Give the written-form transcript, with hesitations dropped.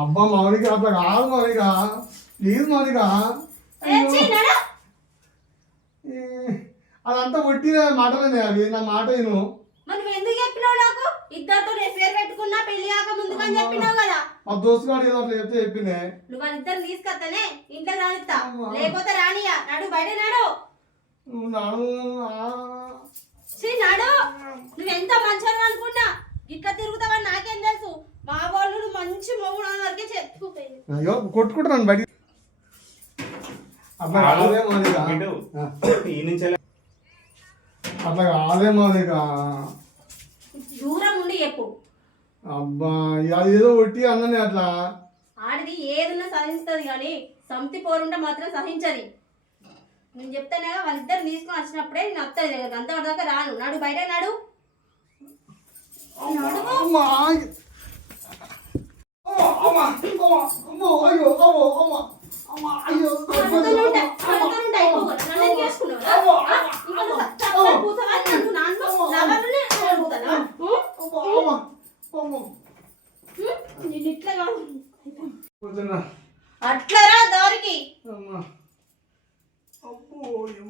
అబ్బా మౌనిక అట్లా కాదు మౌనిక, ప్లీజ్ మౌనిక. అదంతా ఒట్టిన మాటలేనే అవి, నా మాట విను. మనం ఎందుకు చెప్పినావు నాకు? ఇద్దరితో పేరు పెట్టుకున్నా పెళ్లి కాక ముందుకని చెప్పినావు కదా. మా దోస్తు గారు ఏదో అట్లా చెప్తే చెప్పిందే. నువ్వు వాళ్ళిద్దరు తీసుకొస్తానే ఇంట్లో రానిస్తా, లేకపోతే రానియా. నడు బయట నాడు. నాడు నాడు. నువ్వెంత మంచిగా అనుకున్నా ఇట్లా తిరుగుతావని నాకేం తెలుసు. మా వాళ్ళు మంచి మొగుడు వరకే చెప్పుకోపోయింది. అయ్యో కొట్టుకుంటున్నాను బయట. అట్లా కాదే మౌనిక, అట్లా కాదే మౌనిక. దూరం ఉండి చెప్పు. అబ్బా అది ఏదో ఒట్టి అన్ననే అట్లా. ఆడిది ఏదన్నా సహిస్తుంది కానీ సంతి పోరుంటే మాత్రం సహించది. నేను చెప్తానే వాళ్ళిద్దరు తీసుకొని వచ్చినప్పుడే నేను వస్తుంది అంతవరదాకా రాను. నాడు బయట నాడు. అట్లా రా దారికి. అబ్బో ఏం